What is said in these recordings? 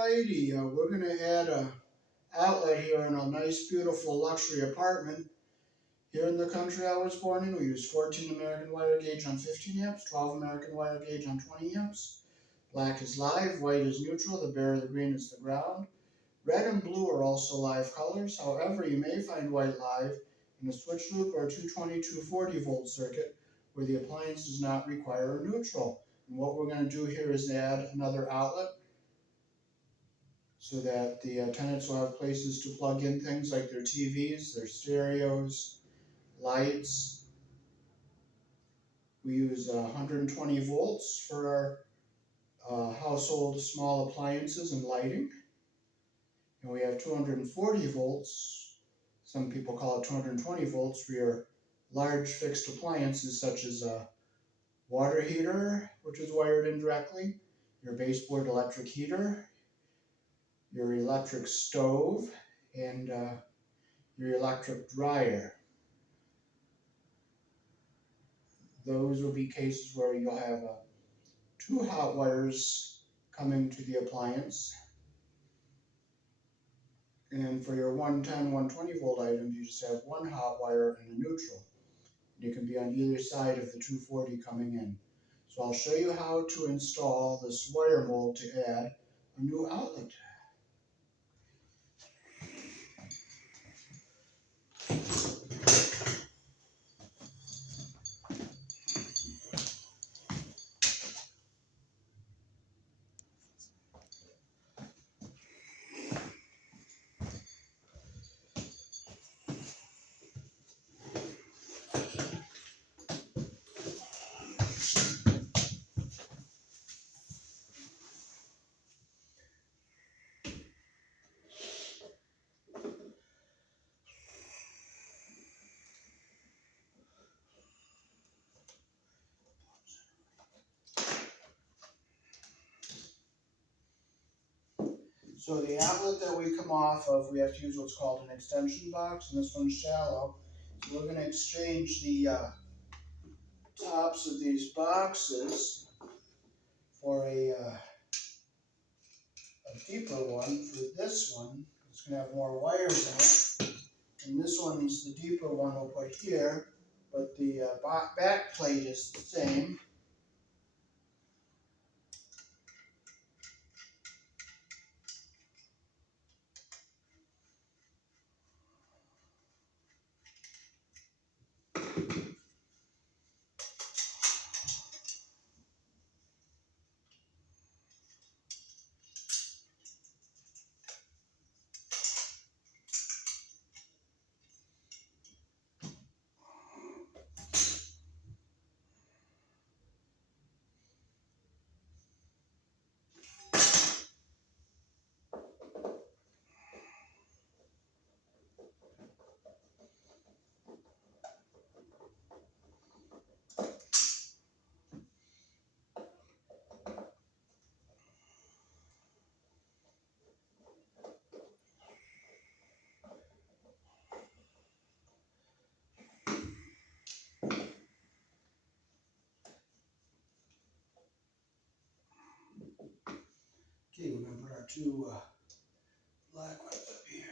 Alrighty, we're going to add a outlet here in a nice, beautiful luxury apartment. Here in the country I was born in, we use 14 American wire gauge on 15 amps, 12 American wire gauge on 20 amps. Black is live, white is neutral, the bare, the green is the ground. Red and blue are also live colors. However, you may find white live in a switch loop or 220-240 volt circuit where the appliance does not require a neutral. And what we're going to do here is add another outlet so that the tenants will have places to plug in things like their TVs, their stereos, lights. We use 120 volts for our household small appliances and lighting. And we have 240 volts, some people call it 220 volts, for your large fixed appliances such as a water heater, which is wired in directly, your baseboard electric heater, your electric stove, and your electric dryer. Those will be cases where you'll have two hot wires coming to the appliance. And for your 110, 120 volt items, you just have one hot wire and a neutral. And it can be on either side of the 240 coming in. So I'll show you how to install this wire mold to add a new outlet. So the outlet that we come off of, we have to use what's called an extension box, and this one's shallow. So we're going to exchange the tops of these boxes for a deeper one for this one. It's going to have more wires in it. And this one's the deeper one we'll put here, but the back plate is the same. Okay, we're going to put our two black ones up here.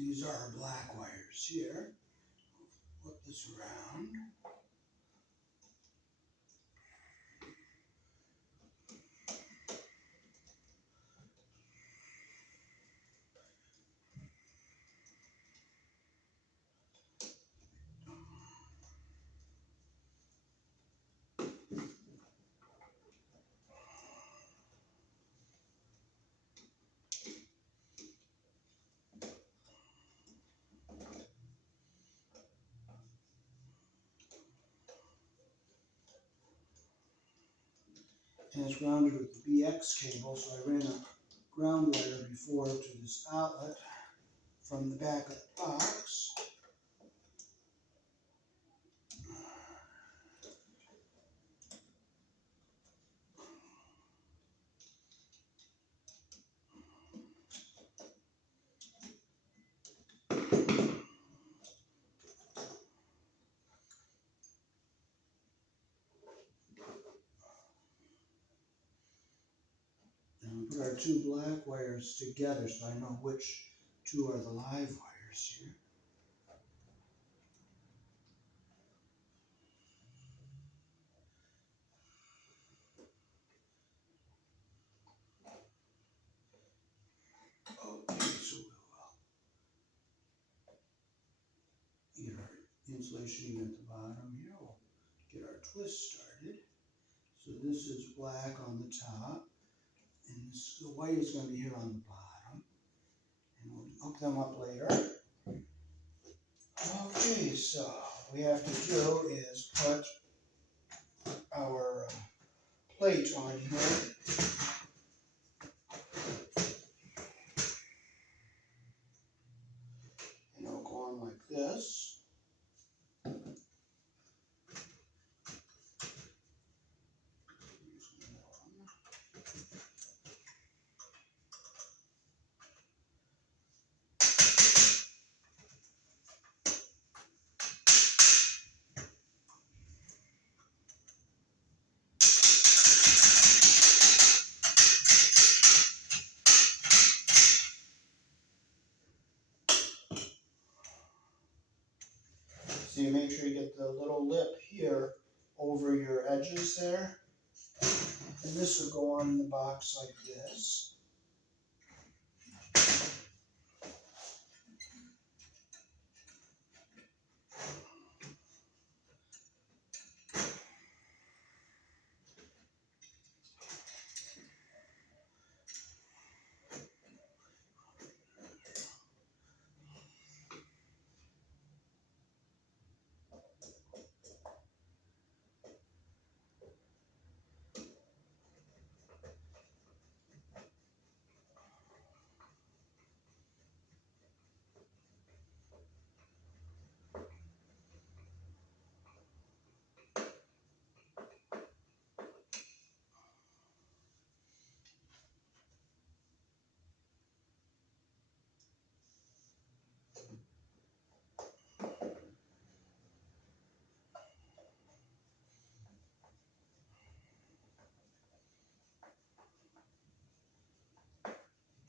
So these are our black wires here. Flip this around. and it's grounded with the BX cable, so I ran a ground wire before to this outlet from the back of the box. And we put our two black wires together so I know which two are the live wires here. Okay, so we'll get our insulation unit at the bottom here. We'll get our twist started. So this is black on the top, and the white is going to be here on the bottom. And we'll hook them up later. Okay, so what we have to do is put our plate on here. And it'll go on like this. So you make sure you get the little lip here over your edges there. And this will go on in the box like this.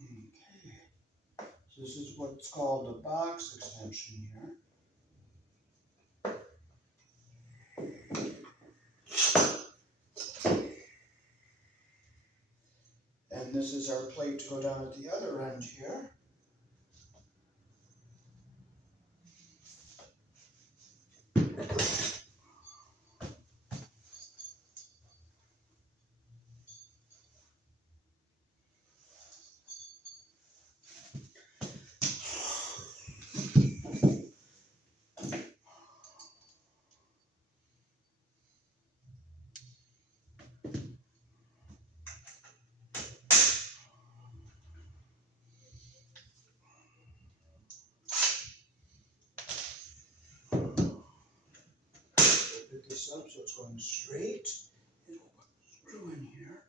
Okay. So this is what's called the box extension here. And this is our plate to go down at the other end here. Pick this up so it's going straight. And we'll put a screw in here.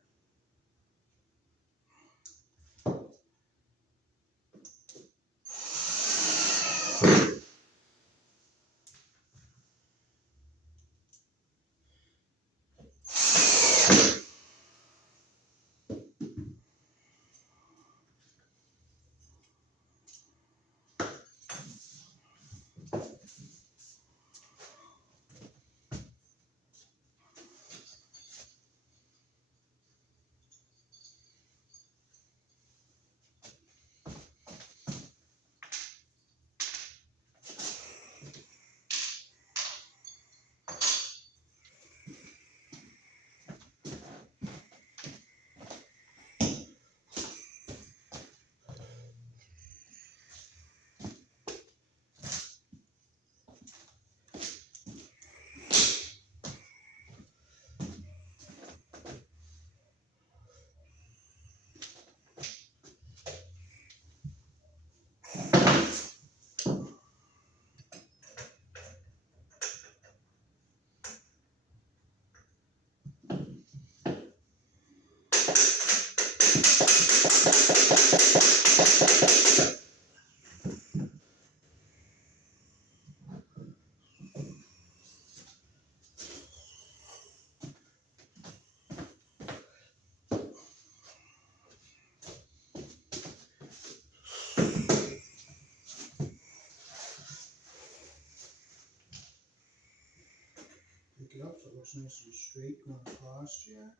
it up so it looks nice and straight going across here.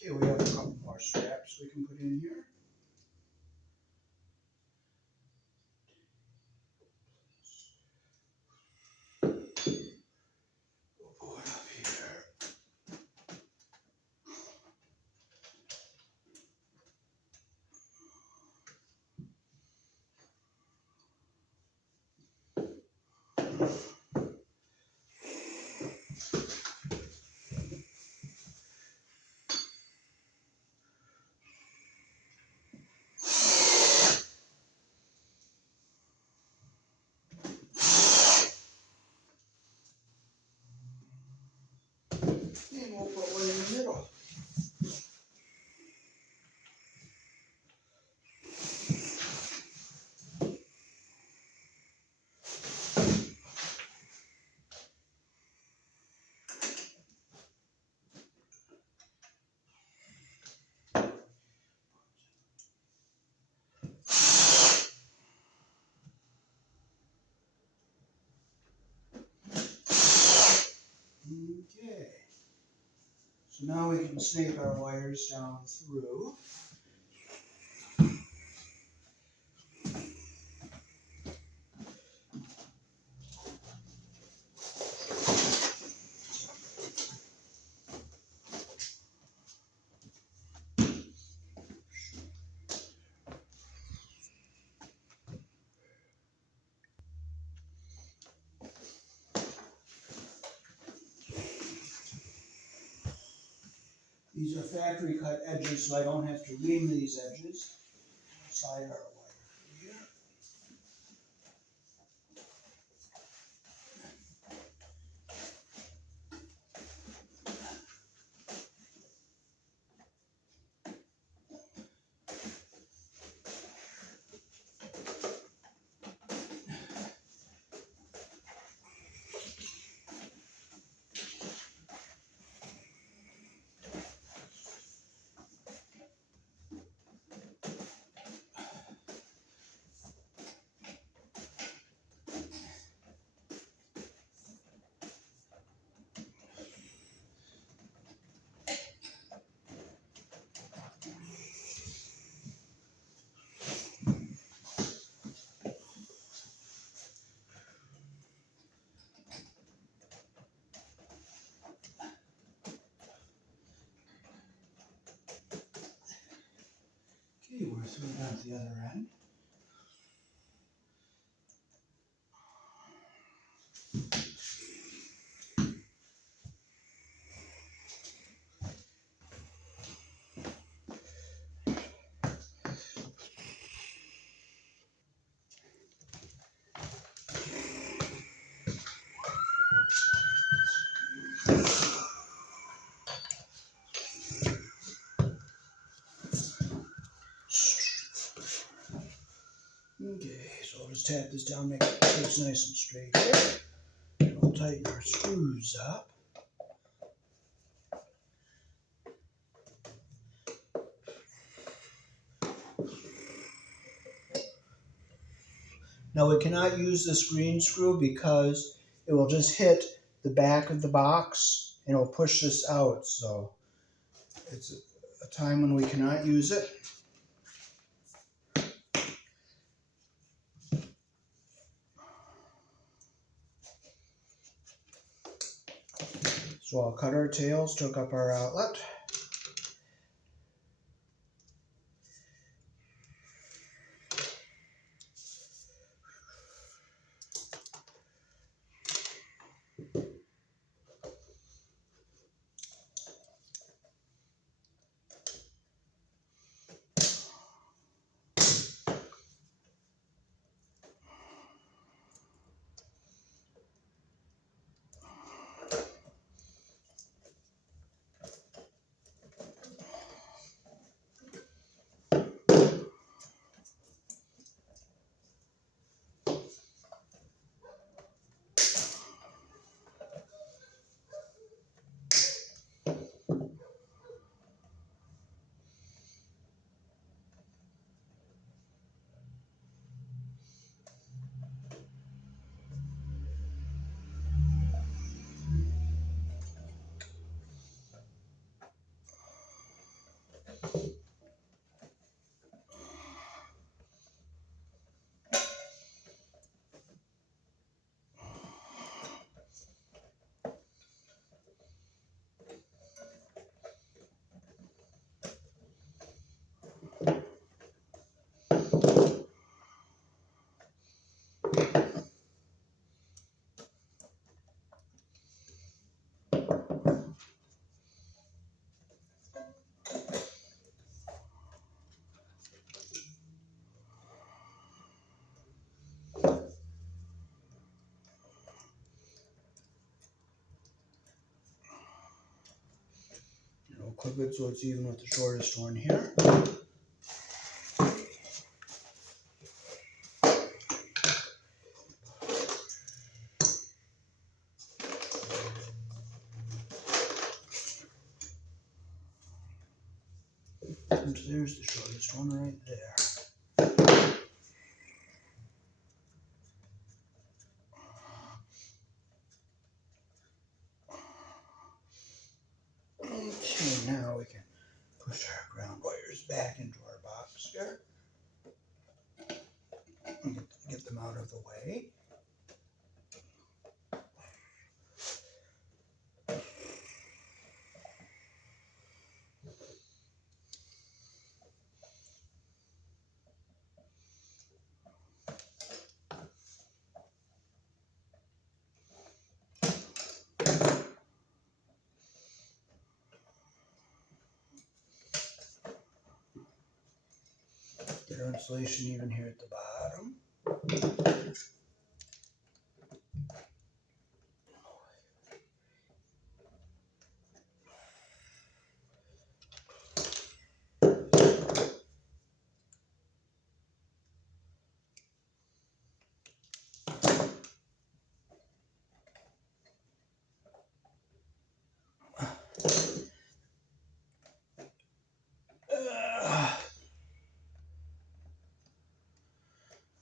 Okay, we have a couple more straps we can put in here. We'll pull it up here. And we'll put one in the middle. Okay. So now we can snake our wires down through. These are factory cut edges, so I don't have to ream these edges. Slide our wire through here. Okay, we're through down to the other end. Okay, so I'll just tap this down, make it so it's nice and straight there. We'll tighten our screws up. Now we cannot use this green screw because it will just hit the back of the box and it will push this out. So it's a time when we cannot use it. So I'll cut our tails, took up our outlet. clip it so it's even with the shortest one here. And there's the shortest one right there. Okay, now we can push our ground wires back into our box here. Get them out of the way. Get our insulation even here at the bottom.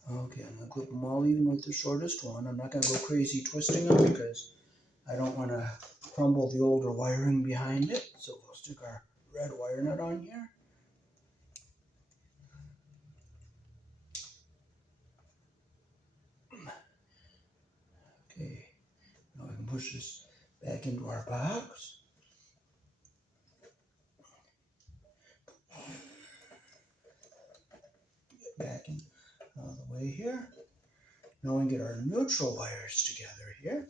Okay, I'm going to clip them all even with the shortest one. I'm not going to go crazy twisting them because I don't want to crumble the older wiring behind it. So we'll stick our red wire nut on here. Okay, now we can push this back into our box. Get back in all the way here. Now we can get our neutral wires together here.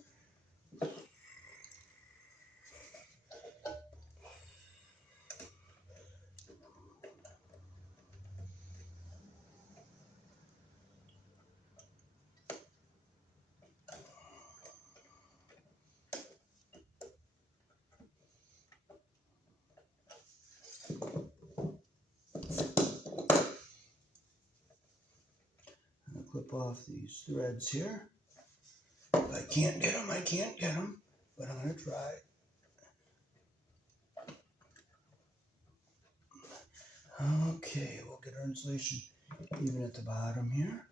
I'll clip off these threads here. If I can't get them, I can't get them, but I'm going to try. Okay, we'll get our insulation even at the bottom here.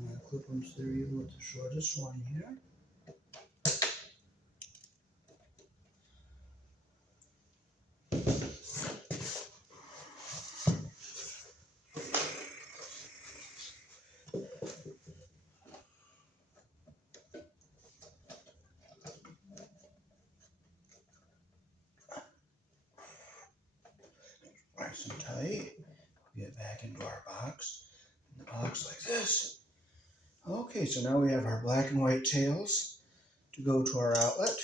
I'm going to clip them so they're even with the shortest one here. Nice and tight. Get back into our box. In the box like this. Okay, so now we have our black and white tails to go to our outlet.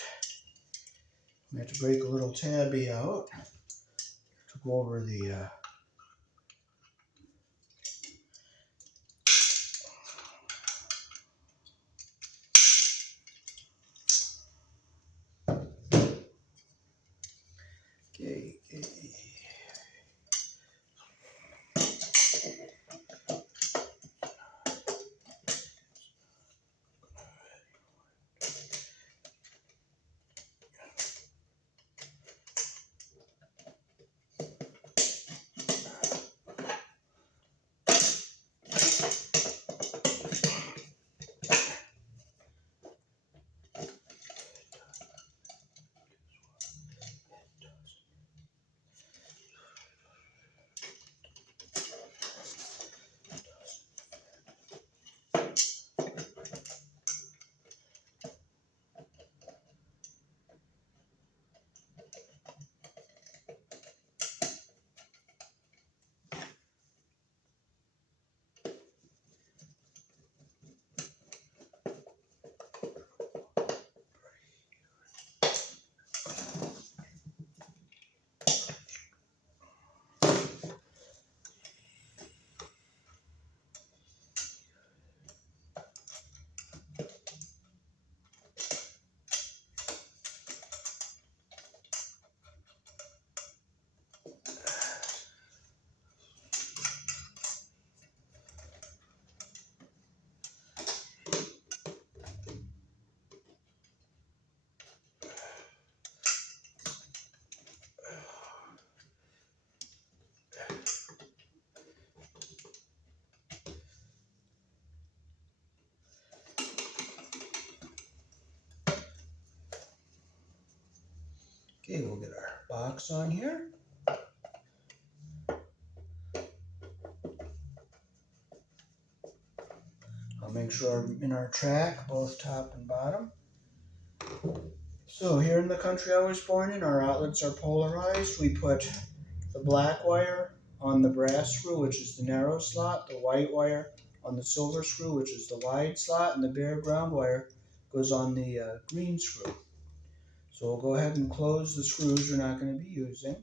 We have to break a little tabby out to go over the Okay, we'll get our box on here. I'll make sure I'm in our track, both top and bottom. So here in the country I was born in, our outlets are polarized. We put the black wire on the brass screw, which is the narrow slot, the white wire on the silver screw, which is the wide slot, and the bare ground wire goes on the green screw. So we'll go ahead and close the screws we're not going to be using.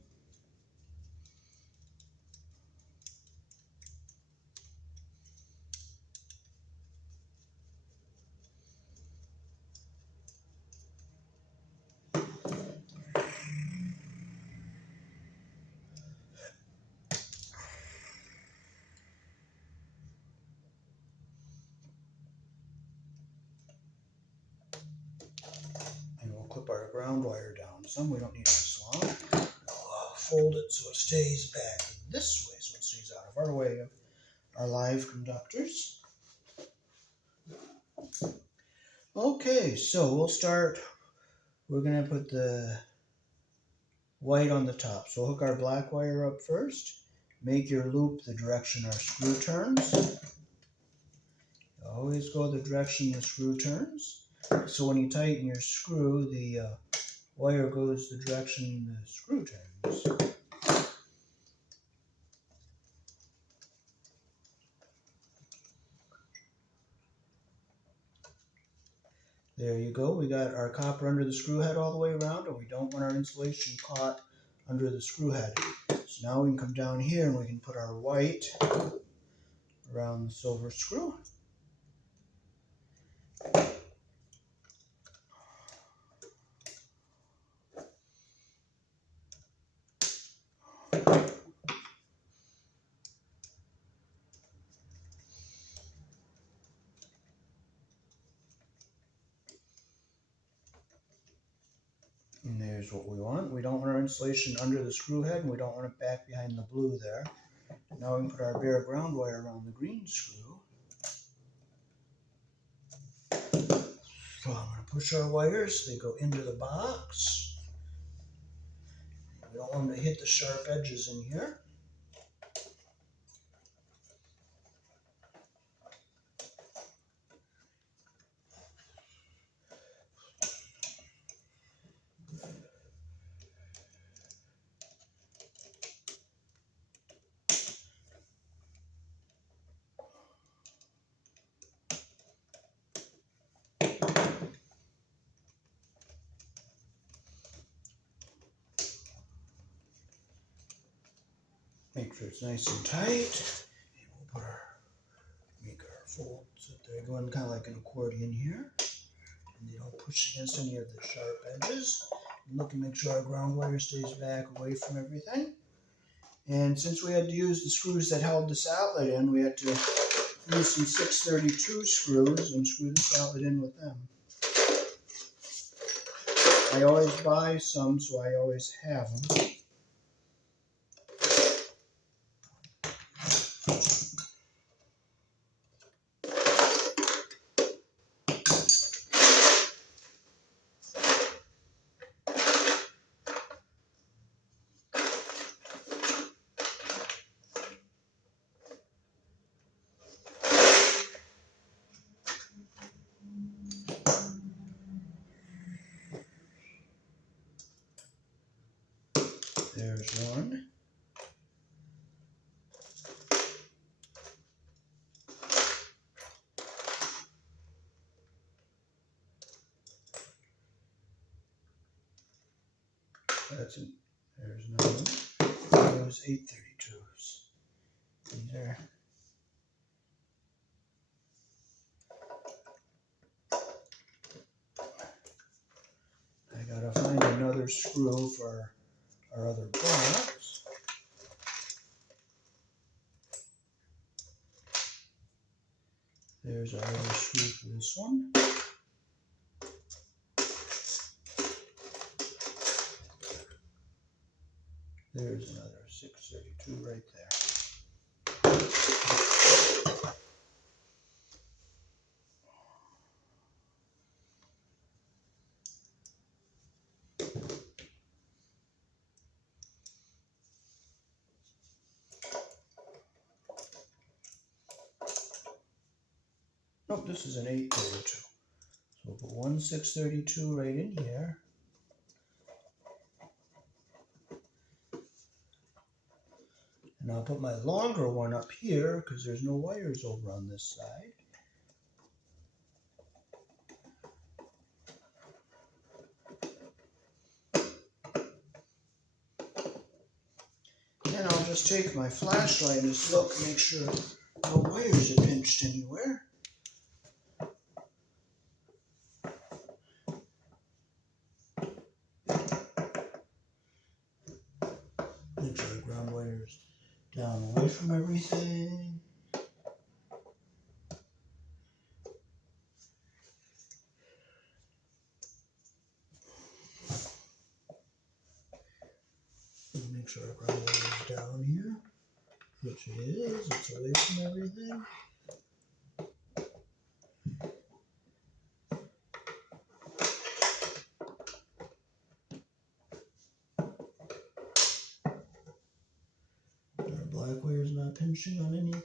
And we'll clip our ground wire down some. We don't need this long. I'll fold it so it stays back this way, so it stays out of our way of our live conductors. Okay, so we'll start. We're going to put the white on the top. So hook our black wire up first. Make your loop the direction our screw turns. Always go the direction the screw turns. So when you tighten your screw, the wire goes the direction the screw turns. There you go. We got our copper under the screw head all the way around, and we don't want our insulation caught under the screw head. So now we can come down here and we can put our white around the silver screw. And there's what we want. We don't want our insulation under the screw head, and we don't want it back behind the blue there. Now we can put our bare ground wire around the green screw. So I'm going to push our wires, they go into the box. We don't want them to hit the sharp edges in here. Make sure it's nice and tight. And we'll make our folds so they go in kind of like an accordion here. And they don't push against any of the sharp edges. And look and make sure our ground wire stays back away from everything. And since we had to use the screws that held this outlet in, we had to use some 632 screws and screw this outlet in with them. I always buy some, so I always have them. There's one. That's it. There's another one. Those 832s. These are. I gotta find another screw for our other box. There's our other screw for this one. There's another 632 right there. Nope, this is an 832. So we'll put one 632 right in here. And I'll put my longer one up here because there's no wires over on this side. Then I'll just take my flashlight and just look, make sure no wires are pinched anywhere. Make sure the ground wires down away from everything. And make sure the ground wire is down here, which it is. It's away from everything. Our black wire is not pinching on anything.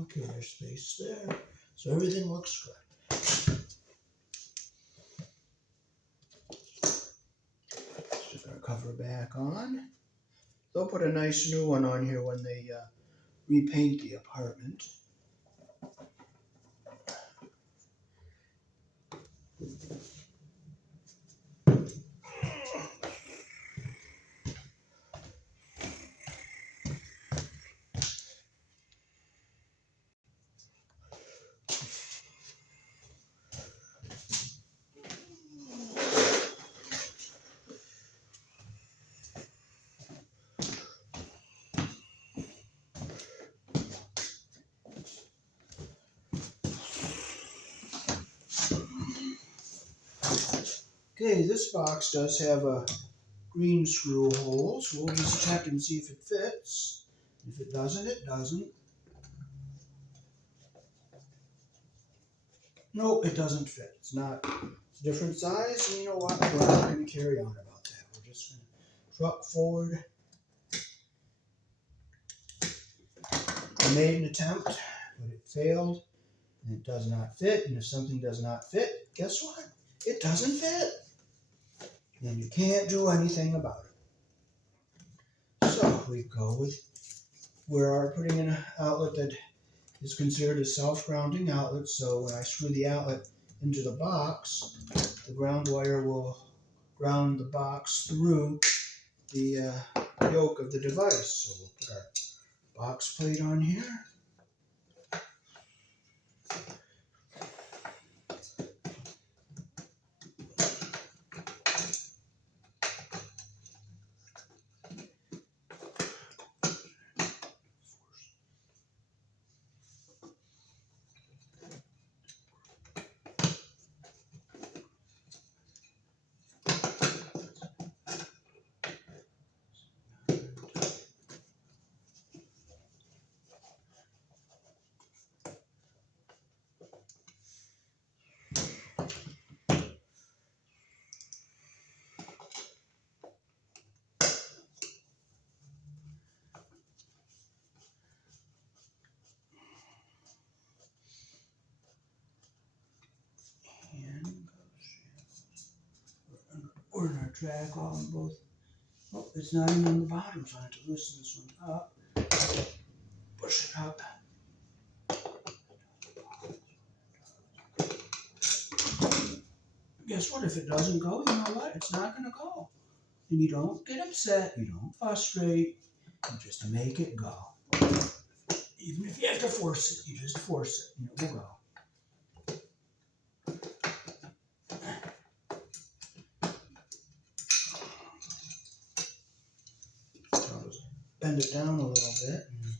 Okay, there's space there. So everything looks good. Just gonna cover back on. They'll put a nice new one on here when they repaint the apartment. Okay, this box does have a green screw hole, so we'll just check and see if it fits. If it doesn't, it doesn't. Nope, it doesn't fit. It's not. It's a different size, and you know what? We're not going to carry on about that. We're just going to truck forward. I made an attempt, but it failed, and it does not fit. And if something does not fit, guess what? It doesn't fit. And you can't do anything about it. So we go with, we're putting in an outlet that is considered a self-grounding outlet. So when I screw the outlet into the box, the ground wire will ground the box through the yoke of the device. So we'll put our box plate on here. We're in our track all in both. Oh, it's not even on the bottom, so I have to loosen this one up. Push it up. Guess what? If it doesn't go, you know what? It's not going to go. And you don't get upset. You don't frustrate. You just make it go. Even if you have to force it, you just force it, and it will go. I'll just bend it down a little bit, and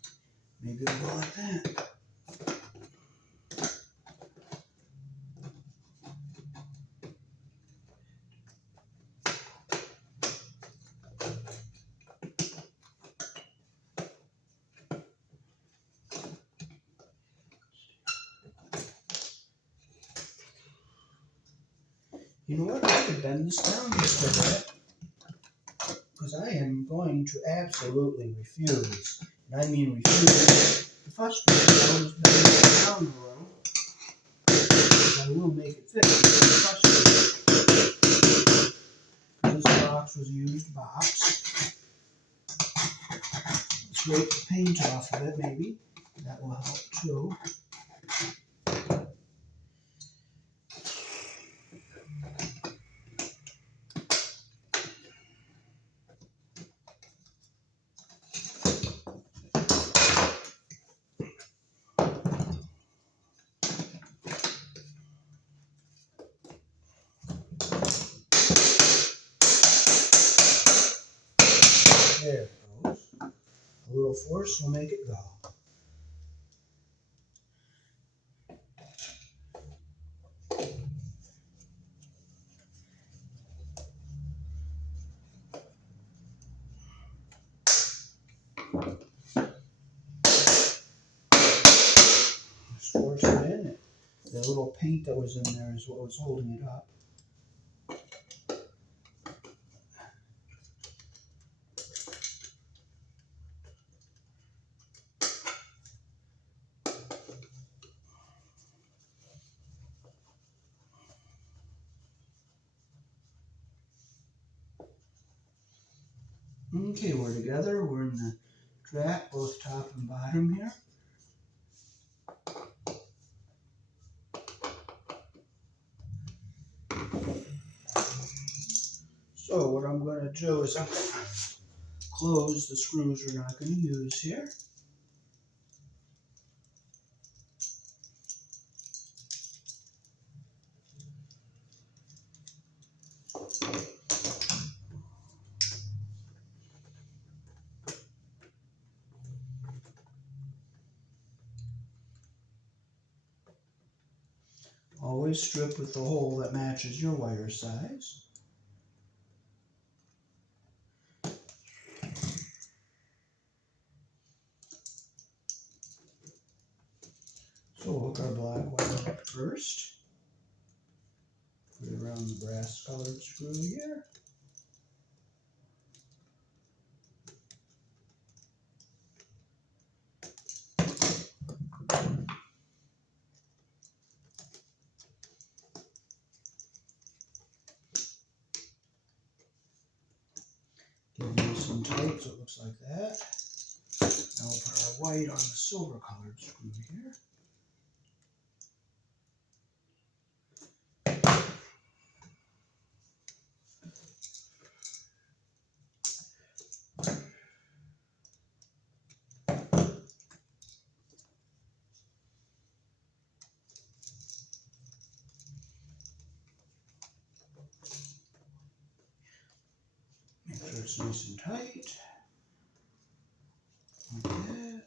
maybe it'll go like that. You know what? I could bend this down just a bit, because I am going to absolutely refuse, and I mean refuse, to frustrated, I'll just bend it down a little. I will make it fit. This box was a used box. Let's scrape the paint off of it, maybe. That will help too. There it goes. A little force will make it go. Just force it in. The little paint that was in there is what was holding it up. Okay, we're together. We're in the track, both top and bottom here. So what I'm going to do is I'm going to close the screws we're not going to use here. Always strip with the hole that matches your wire size. So we'll hook our black wire up first. Put it around the brass colored screw here. Get it nice and tight so it looks like that. Now we'll put our white on the silver colored screw here. Make sure it's nice and tight. Like that.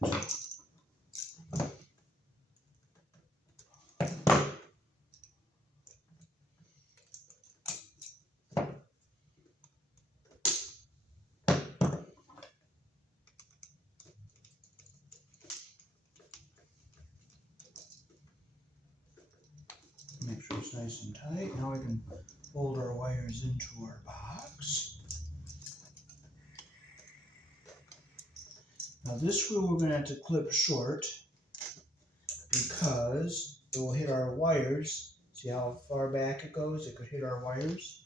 Make sure it's nice and tight. Now we can fold our wires into our box. Now this screw we're going to have to clip short because it will hit our wires. See how far back it goes? It could hit our wires.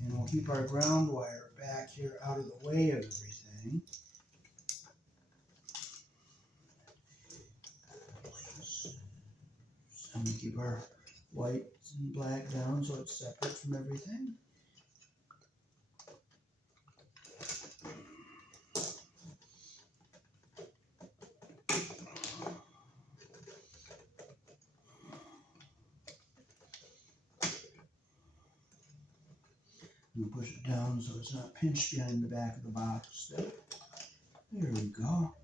And we'll keep our ground wire back here out of the way of everything. And we keep our white and black down so it's separate from everything. And push it down so it's not pinched behind the back of the box there. There we go.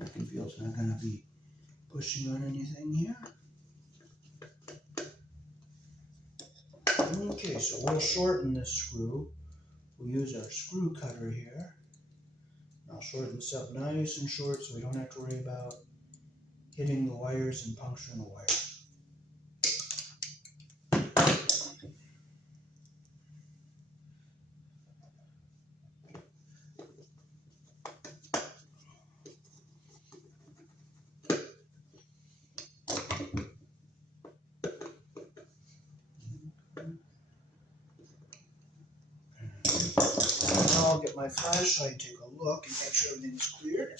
I can feel it's not going to be pushing on anything here. Okay, so we'll shorten this screw. We'll use our screw cutter here. I'll shorten this up nice and short so we don't have to worry about hitting the wires and puncturing the wire. Now I'll get my flashlight, take a look, and make sure everything's cleared.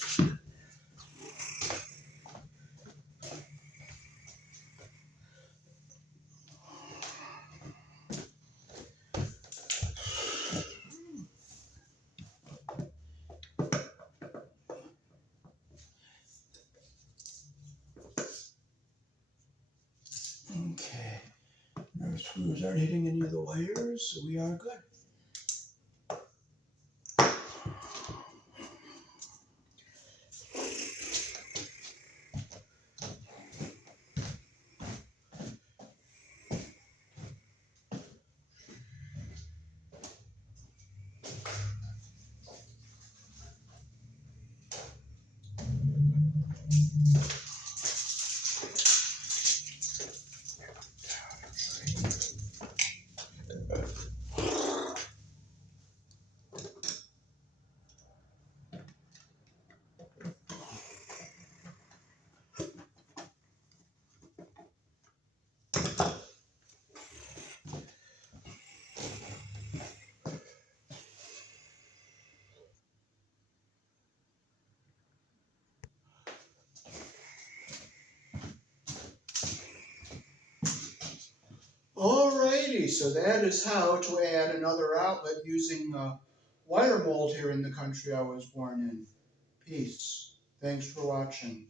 Okay, our screws aren't hitting any of the wires, so we are good. Alrighty, so that is how to add another outlet using wire mold here in the country I was born in. Peace. Thanks for watching.